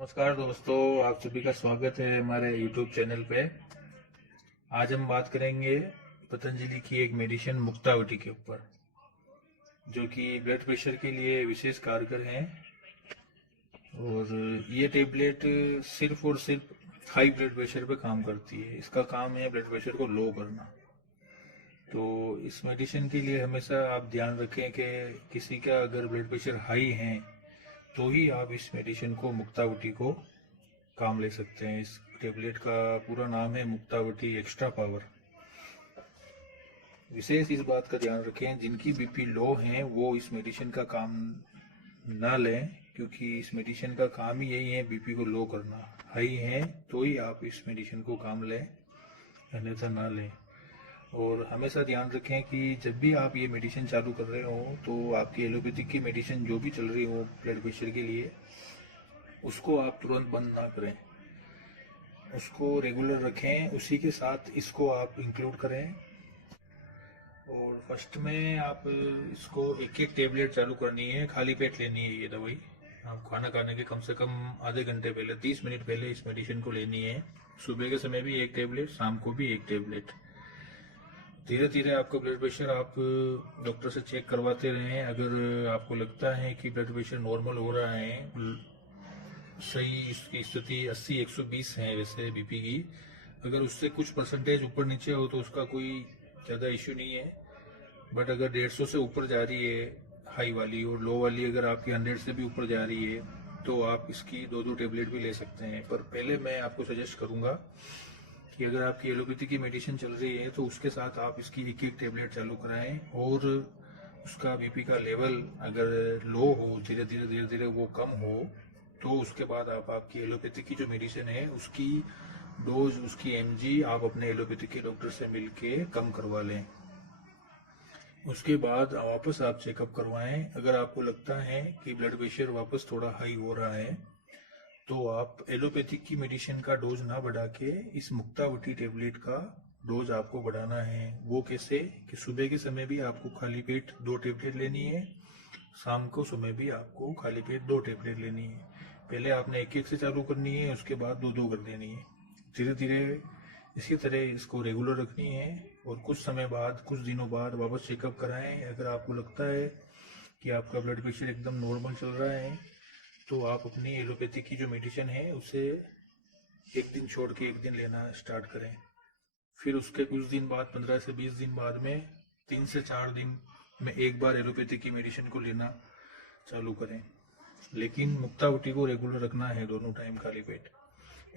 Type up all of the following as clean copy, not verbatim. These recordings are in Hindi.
नमस्कार दोस्तों, आप सभी का स्वागत है हमारे YouTube चैनल पे। आज हम बात करेंगे पतंजलि की एक मेडिसिन मुक्तावटी के ऊपर, जो कि ब्लड प्रेशर के लिए विशेष कारगर है। और ये टेबलेट सिर्फ और सिर्फ हाई ब्लड प्रेशर पे काम करती है। इसका काम है ब्लड प्रेशर को लो करना। तो इस मेडिसिन के लिए हमेशा आप ध्यान रखें कि किसी का अगर ब्लड प्रेशर हाई है तो ही आप इस मेडिसिन को मुक्तावटी को काम ले सकते हैं। इस टेबलेट का पूरा नाम है मुक्तावटी एक्स्ट्रा पावर। विशेष इस बात का ध्यान रखें, जिनकी बीपी लो है वो इस मेडिसिन का काम ना लें, क्योंकि इस मेडिसिन का काम ही यही है, बीपी को लो करना। हाई है तो ही आप इस मेडिसिन को काम लें, अन्यथा ना लें। और हमेशा ध्यान रखें कि जब भी आप ये मेडिसिन चालू कर रहे हो तो आपकी एलोपैथिक की मेडिसिन जो भी चल रही हो ब्लड प्रेशर के लिए, उसको आप तुरंत बंद ना करें, उसको रेगुलर रखें। उसी के साथ इसको आप इंक्लूड करें। और फर्स्ट में आप इसको एक एक टेबलेट चालू करनी है, खाली पेट लेनी है ये दवाई। आप खाना खाने के कम से कम आधे घंटे पहले, 30 मिनट पहले इस मेडिसिन को लेनी है। सुबह के समय भी एक टेबलेट, शाम को भी एक टेबलेट। धीरे धीरे आपका ब्लड प्रेशर आप डॉक्टर से चेक करवाते रहें। अगर आपको लगता है कि ब्लड प्रेशर नॉर्मल हो रहा है, सही इसकी स्थिति 80-120 है वैसे बीपी की, अगर उससे कुछ परसेंटेज ऊपर नीचे हो तो उसका कोई ज़्यादा इश्यू नहीं है। बट अगर 150 से ऊपर जा रही है हाई वाली, और लो वाली अगर आपकी 100 से भी ऊपर जा रही है, तो आप इसकी 2-2 टेबलेट भी ले सकते हैं। पर पहले मैं आपको सजेस्ट करूंगा कि अगर आपकी एलोपैथी की मेडिसिन चल रही है तो उसके साथ आप इसकी एक एक टेबलेट चालू कराएं। और उसका बीपी का लेवल अगर लो हो, धीरे धीरे वो कम हो, तो उसके बाद आप आपकी एलोपैथी की जो मेडिसिन है उसकी डोज, उसकी एमजी आप अपने एलोपैथी के डॉक्टर से मिलके कम करवा लें। उसके बाद वापस आप चेकअप करवाएं। अगर आपको लगता है कि ब्लड प्रेशर वापस थोड़ा हाई हो रहा है तो आप एलोपैथिक की मेडिसिन का डोज ना बढ़ा के इस मुक्तावटी टेबलेट का डोज आपको बढ़ाना है। वो कैसे कि सुबह के समय भी आपको खाली पेट 2 टेबलेट लेनी है, शाम को समय भी आपको खाली पेट 2 टेबलेट लेनी है। पहले आपने एक एक से चालू करनी है, उसके बाद 2-2 कर देनी है। धीरे धीरे इसी तरह इसको रेगुलर रखनी है। और कुछ समय बाद, कुछ दिनों बाद वापस चेकअप कराएं। अगर आपको लगता है कि आपका ब्लड प्रेशर एकदम नॉर्मल चल रहा है तो आप अपनी एलोपैथी की जो मेडिसिन है उसे एक दिन छोड़ के एक दिन लेना स्टार्ट करें। फिर उसके कुछ दिन बाद, 15 से 20 दिन बाद में 3 से 4 दिन में एक बार एलोपैथी की मेडिसिन को लेना चालू करें। लेकिन मुक्तावटी को रेगुलर रखना है, दोनों टाइम खाली पेट।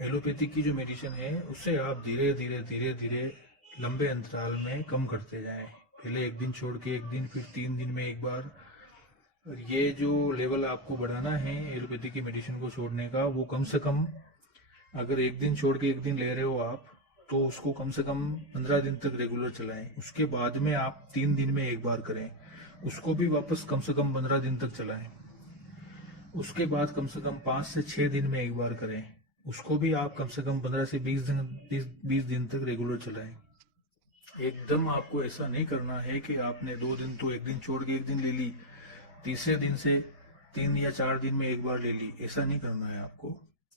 एलोपैथी की जो मेडिसिन है उससे आप धीरे धीरे लंबे अंतराल में कम करते जाएं। पहले एक दिन छोड़ के एक दिन, फिर 3 दिन में एक बार। और ये जो लेवल आपको बढ़ाना है एलोपैथी की मेडिसिन को छोड़ने का, वो कम से कम, अगर एक दिन छोड़ के एक दिन ले रहे हो आप, तो उसको कम से कम 15 दिन तक रेगुलर चलाएं। उसके बाद में आप 3 दिन में एक बार करें, उसको भी वापस कम से कम 15 दिन तक चलाएं। उसके बाद कम से कम 5 से 6 दिन में एक बार करें, उसको भी आप कम से कम 15 से 20 दिन तक रेगुलर चलाएं। एकदम आपको ऐसा नहीं करना है कि आपने 2 दिन तो एक दिन छोड़ के एक दिन ले ली, तीसरे दिन से 3 या 4 दिन में एक बार ले ली। ऐसा नहीं करना है आपको।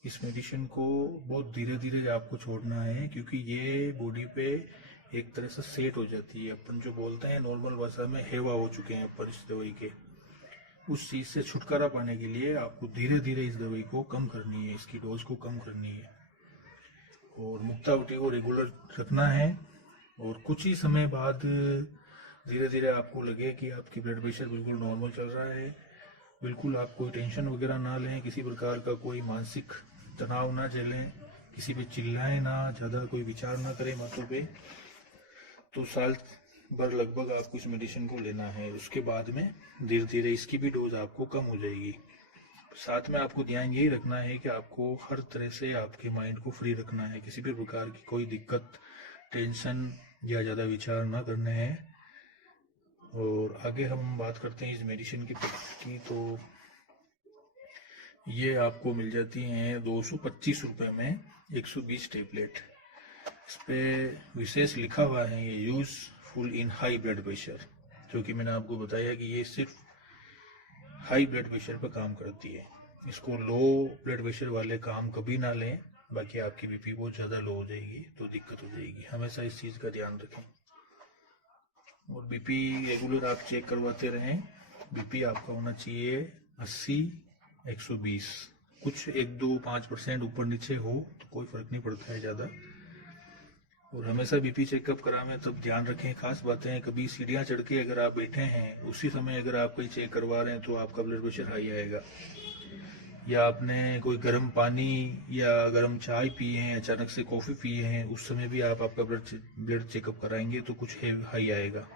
इस मेडिसिन को बहुत धीरे धीरे आपको छोड़ना है, क्योंकि ये बॉडी पे एक तरह से सेट हो जाती है। अपन जो बोलते हैं नॉर्मल भाषा में, हेवा हो चुके हैं अपन इस दवाई के। उस चीज से छुटकारा पाने के लिए आपको धीरे धीरे इस दवाई को कम करनी है, इसकी डोज को कम करनी है। और मुक्तावटी को रेगुलर रखना है। और कुछ ही समय बाद धीरे धीरे आपको लगे कि आपकी ब्लड प्रेशर बिल्कुल नॉर्मल चल रहा है, बिल्कुल आप कोई टेंशन वगैरह ना लें, किसी प्रकार का कोई मानसिक तनाव ना झेलें, किसी पे चिल्लाएं ना, ज़्यादा कोई विचार ना करें बातों पे, तो साल भर लगभग आपको इस मेडिसिन को लेना है। उसके बाद में धीरे धीरे इसकी भी डोज आपको कम हो जाएगी। साथ में आपको ध्यान यही रखना है कि आपको हर तरह से आपके माइंड को फ्री रखना है, किसी भी प्रकार की कोई दिक्कत, टेंशन या ज़्यादा विचार ना करने हैं। और आगे हम बात करते हैं इस मेडिसिन की। तो ये आपको मिल जाती हैं 225 रुपये में 120 टेबलेट। इस पे विशेष लिखा हुआ है ये useful in high blood pressure, जो कि मैंने आपको बताया कि ये सिर्फ हाई ब्लड प्रेशर पर काम करती है। इसको लो ब्लड प्रेशर वाले काम कभी ना लें, बाकी आपकी बीपी बहुत ज़्यादा लो हो जाएगी तो दिक्कत हो जाएगी। हमेशा इस चीज़ का ध्यान रखें और बीपी रेगुलर आप चेक करवाते रहें। बीपी आपका होना चाहिए 80 120, कुछ 1-2-5% ऊपर नीचे हो तो कोई फर्क नहीं पड़ता है ज़्यादा। और हमेशा बीपी चेकअप करावें तब ध्यान रखें, खास बातें हैं, कभी सीढ़ियाँ चढ़ के अगर आप बैठे हैं उसी समय अगर आप कोई चेक करवा रहे हैं तो आपका ब्लड प्रेशर हाई आएगा। या आपने कोई गर्म पानी या गर्म चाय पिए हैं, अचानक से कॉफ़ी पिए हैं, उस समय भी आप आपका ब्लड चेकअप कराएंगे तो कुछ हाई आएगा।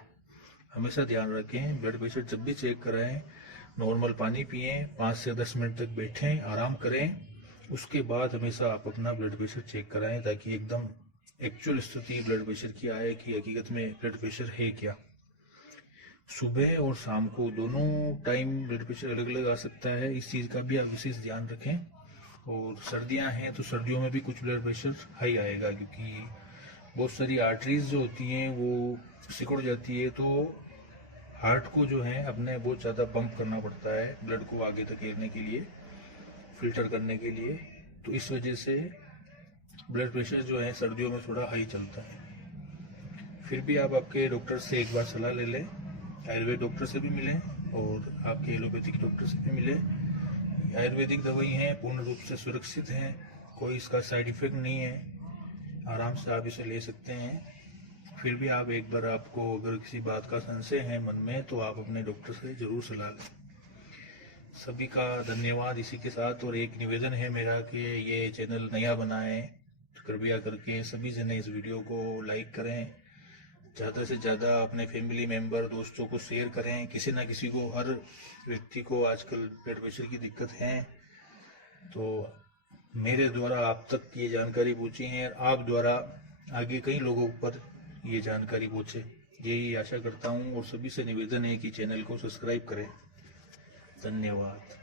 हमेशा ध्यान रखें, ब्लड प्रेशर जब भी चेक कराएं नॉर्मल पानी पिए, 5 से 10 मिनट तक बैठें, आराम करें, उसके बाद हमेशा आप अपना ब्लड प्रेशर चेक कराएं ताकि एकदम एक्चुअल स्थिति ब्लड प्रेशर की आए कि हकीकत में ब्लड प्रेशर है क्या। सुबह और शाम को दोनों टाइम ब्लड प्रेशर अलग अलग आ सकता है, इस चीज़ का भी आप विशेष ध्यान रखें। और सर्दियां हैं तो सर्दियों में भी कुछ ब्लड प्रेशर हाई आएगा क्योंकि बहुत सारी आर्टरीज जो होती हैं वो सिकुड़ जाती है, तो हार्ट को जो है अपने बहुत ज़्यादा पंप करना पड़ता है ब्लड को आगे तक घेरने के लिए, फिल्टर करने के लिए। तो इस वजह से ब्लड प्रेशर जो है सर्दियों में थोड़ा हाई चलता है। फिर भी आप आपके डॉक्टर से एक बार सलाह ले लें, आयुर्वेद डॉक्टर से भी मिलें और आपके एलोपैथिक डॉक्टर से भी मिलें। आयुर्वेदिक दवाई हैं, पूर्ण रूप से सुरक्षित हैं, कोई इसका साइड इफेक्ट नहीं है, आराम से आप इसे ले सकते हैं। फिर भी आप एक बार, आपको अगर किसी बात का संशय है मन में तो आप अपने डॉक्टर से जरूर सलाह लें। सभी का धन्यवाद इसी के साथ। और एक निवेदन है मेरा कि ये चैनल नया बना है तो कृपया करके सभी जने इस वीडियो को लाइक करें, ज़्यादा से ज़्यादा अपने फैमिली मेंबर दोस्तों को शेयर करें। किसी ना किसी को, हर व्यक्ति को आजकल ब्लड प्रेशर की दिक्कत है, तो मेरे द्वारा आप तक ये जानकारी पहुंची है, आप द्वारा आगे कई लोगों पर ये जानकारी पहुंचे, यही आशा करता हूं। और सभी से निवेदन है कि चैनल को सब्सक्राइब करें। धन्यवाद।